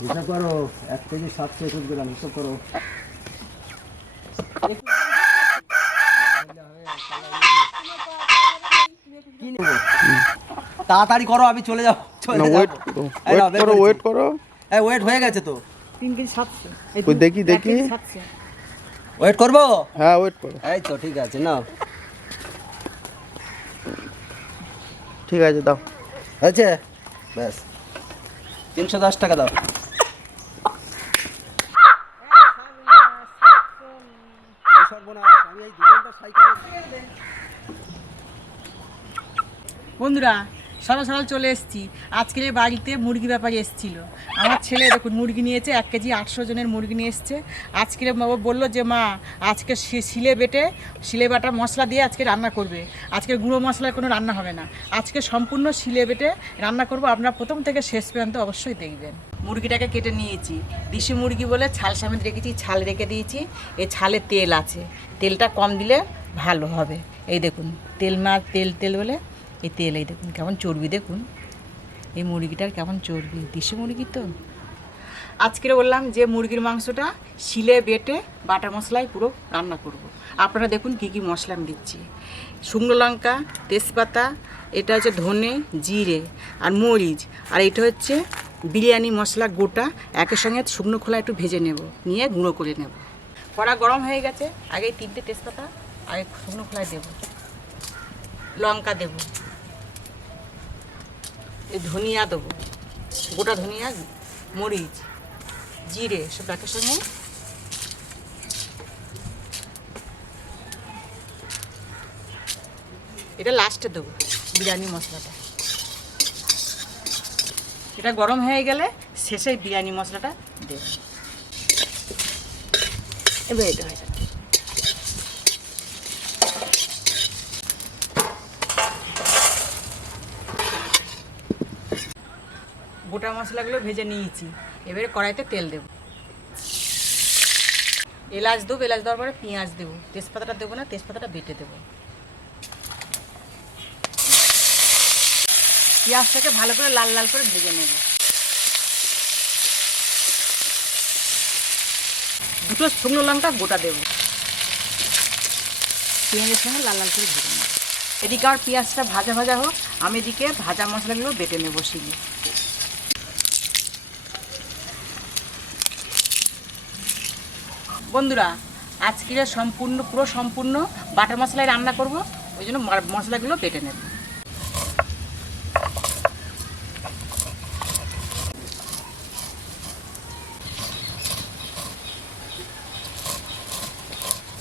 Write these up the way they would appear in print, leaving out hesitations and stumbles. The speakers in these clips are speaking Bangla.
হিসাব করো 1 কেজি 721 গ্রাম হিসাব করো। কি নেবো? তাড়াতাড়ি করো, আমি চলে যাব। না ওয়েট করো, ওয়েট করো, ওয়েট করো। এই ওয়েট হয়ে গেছে তো। 3 কেজি 700। ওই দেখি দেখি। 700। ওয়েট করবো? হ্যাঁ ওয়েট করো। এই তো ঠিক আছে, নাও। ঠিক আছে দাও। হয়েছে? ব্যাস 310 টাকা দাও। আমি এই 2 ঘন্টা সাইকেল। বন্ধুরা সকাল সকাল চলে এসেছি। আজকের এই বাড়িতে মুরগি ব্যাপারী এসেছিল। আমার ছেলে দেখুন মুরগি নিয়েছে, 1 কেজি 800 জনের মুরগি নিয়ে এসছে। আজকে ও বললো যে মা আজকে শিলে বাটা মশলা দিয়ে আজকে রান্না করবে। আজকে গুঁড়ো মশলার কোনো রান্না হবে না, আজকে সম্পূর্ণ শিলে বেটে রান্না করব। আপনারা প্রথম থেকে শেষ পর্যন্ত অবশ্যই দেখবেন। মুরগিটাকে কেটে নিয়েছি, দেশি মুরগি বলে ছাল সমেত রেখেছি, ছাল রেখে দিয়েছি। এই ছালে তেল আছে, তেলটা কম দিলে ভালো হবে। এই দেখুন তেল বলে এই তেল, এই দেখুন কেমন চর্বি, দেখুন এই মুরগিটার কেমন চর্বি, দেশি মুরগি তো। আজকে বললাম যে মুরগির মাংসটা শিলে বেটে বাটা মশলায় পুরো রান্না করব। আপনারা দেখুন কী কী মশলা আমি দিচ্ছি। শুকনো লঙ্কা, তেজপাতা, এটা হচ্ছে ধনে, জিরে আর মরিচ, আর এটা হচ্ছে বিরিয়ানি মশলা গোটা। একের সঙ্গে শুকনো খোলা একটু ভেজে নেব, নিয়ে গুঁড়ো করে নেব। কড়া গরম হয়ে গেছে, আগে 3টে তেজপাতা আগে শুকনো খোলায় দেব, লঙ্কা দেব, এই ধনিয়া দেবো, গোটা ধনিয়া, মরিচ, জিরে সব একের সঙ্গে এটা লাস্টে দেবো, বিরিয়ানি মশলাটা। এটা গরম হয়ে গেলে শেষে বিরিয়ানি মশলাটা দেব। এবার এটা হয়ে যাবে। গোটা মশলাগুলো ভেজে নিয়েছি, এবারে কড়াইতে তেল দেব, এলাচ দেবো, এলাচ দেওয়ার পরে পেঁয়াজ দেবো, তেজপাতাটা দেবো না, তেজপাতাটা বেটে দেবো। পেঁয়াজটাকে ভালো করে লাল লাল করে ভেজে নেব। 2টো শুকনো লঙ্কা গোটা দেবো, পেঁয়াজের সঙ্গে লাল লাল করে ভেজে নেব। এদিকে আর পেঁয়াজটা ভাজা ভাজা হোক, আমি এদিকে ভাজা মশলাগুলো বেটে নেব শিলে। বন্ধুরা আজকে পুরো সম্পূর্ণ বাটার মশলায় রান্না করব, ওই জন্য মশলাগুলো বেটে নেব।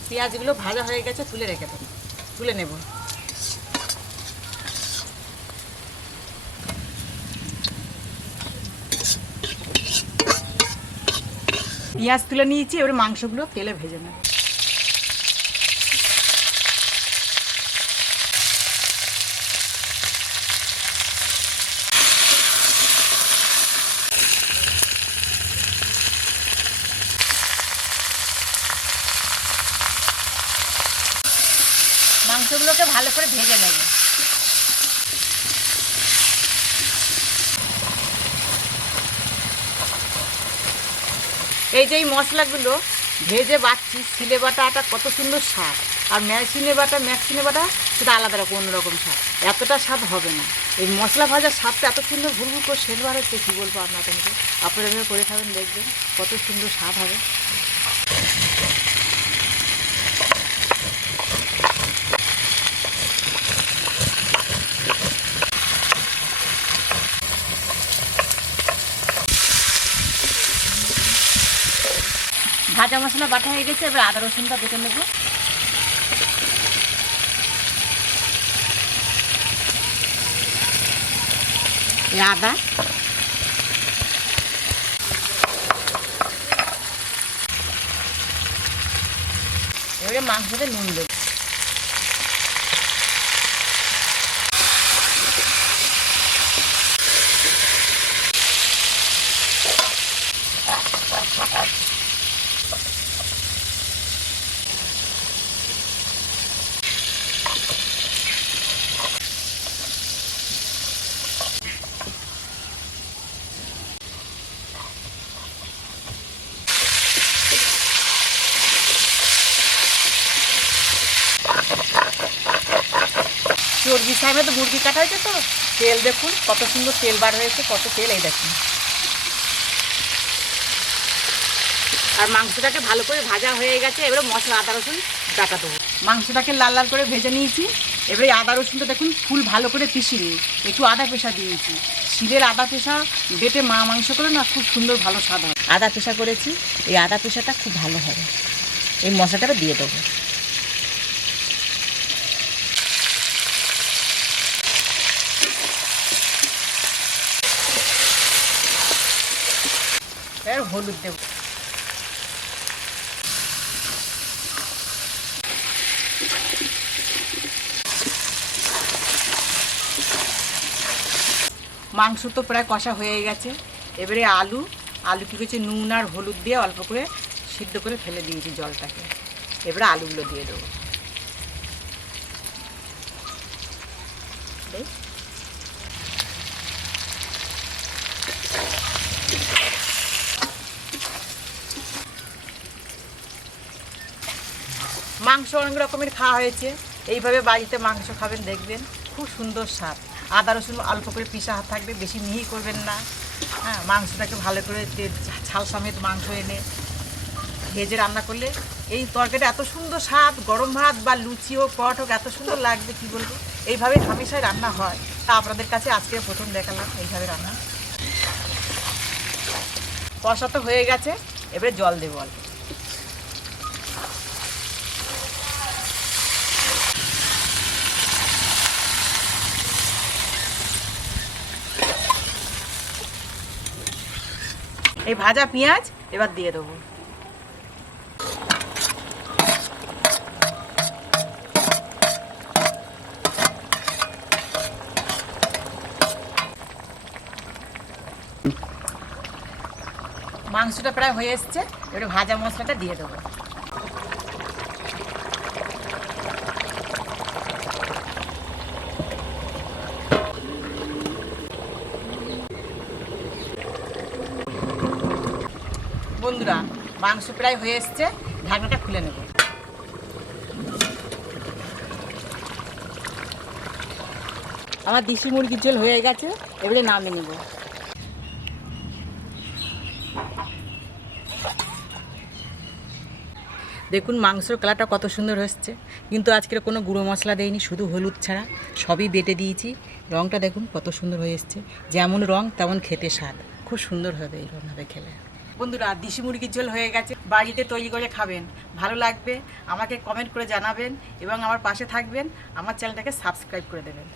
পেঁয়াজগুলো ভাজা হয়ে গেছে, তুলে নেব। পেঁয়াজ তুলে নিয়েছি, এবারে মাংসগুলো তেলে ভেজে নেব। মাংসগুলোকে ভালো করে ভেজে নেব। এই যে এই মশলাগুলো ভেজে বাটছি, শিলে বাটাটা কত সুন্দর স্বাদ, আর মেশিনে বাটা সেটা আলাদা রকম, অন্যরকম স্বাদ। এতটা স্বাদ হবে না। এই মশলা ভাজার স্বাদটা এত সুন্দর ভুলভুল করে সেন্ট বার হচ্ছে, কী বলবো আপনাদেরকে। আপনারা এভাবে করে খাবেন, দেখবেন কত সুন্দর স্বাদ হবে। ভাজা মশলা বাটা হয়ে গেছে, এবার আদা রসুনটা বেটে নেব। আদা, এবারে মাংসতে নুন দেব। টাইমে তো মুরগি কাটা হয়েছে, তো তেল দেখুন কত সুন্দর তেল বার হয়েছে, কত তেল, এই দেখুন। আর মাংসটাকে ভালো করে ভাজা হয়ে গেছে, এবারে মশলা আদা রসুন বাটা দেবো। মাংসটাকে লাল লাল করে ভেজে নিয়েছি, এবারে আদা রসুনটা দেখুন ফুল ভালো করে পিষিয়ে একটু আদা পেশা দিয়েছি। শিলের আদা পেশা বেটে মাংস করে না খুব সুন্দর ভালো স্বাদ হয়। আদা পেশা করেছি, এই আদা পেশাটা খুব ভালো হবে। এই মশলাটা দিয়ে দেবো। এর হলুদ দেব। মাংস তো প্রায় কষা হয়ে গেছে, এবারে আলু কি করছে নুন আর হলুদ দিয়ে অল্প করে সিদ্ধ করে ফেলে দিয়েছি জলটাকে, এবারে আলুগুলো দিয়ে দেবো। মাংস অনেক রকমের খাওয়া হয়েছে, এইভাবে বাড়িতে মাংস খাবেন, দেখবেন খুব সুন্দর স্বাদ। আদা রসুন অল্প করে পিষা হাত থাকবে, বেশি মিহি করবেন না। হ্যাঁ, মাংসটাকে ভালো করে ছাল সমেত মাংস এনে ভেজে রান্না করলে এই তরকারিটা এত সুন্দর স্বাদ, গরম ভাত বা লুচি হোক পট হোক এত সুন্দর লাগবে কি বলবো। এইভাবে হামেশাই রান্না হয়, তা আপনাদের কাছে আজকে প্রথম দেখালাম এইভাবে রান্না। কষা তো হয়ে গেছে, এবারে জল দেবো অল্প। এই ভাজা পেঁয়াজ এবার দিয়ে দেবো। মাংসটা প্রায় হয়ে এসছে, এবারে ভাজা মশলাটা দিয়ে দেবো। বন্ধুরা, মাংস প্রায় হয়ে এসছে, ঢাকনাটা খুলে নেব। আমার দেশি মুরগির ঝোল হয়ে গেছে, এবারে নামিয়ে নেব। দেখুন মাংসর কালারটা কত সুন্দর হচ্ছে, কিন্তু আজকের কোনো গুঁড়ো মশলা দেয়নি, শুধু হলুদ ছাড়া সবই বেটে দিয়েছি। রঙটা দেখুন কত সুন্দর হয়ে এসছে, যেমন রঙ তেমন খেতে স্বাদ, খুব সুন্দর হবে এইভাবে খেলে। বন্ধুরা, দেশি মুরগির ঝোল হয়ে গেছে, বাড়িতে তৈরি করে খাবেন, ভালো লাগবে। আমাকে কমেন্ট করে জানাবেন এবং আমার পাশে থাকবেন, আমার চ্যানেলটাকে সাবস্ক্রাইব করে দেবেন।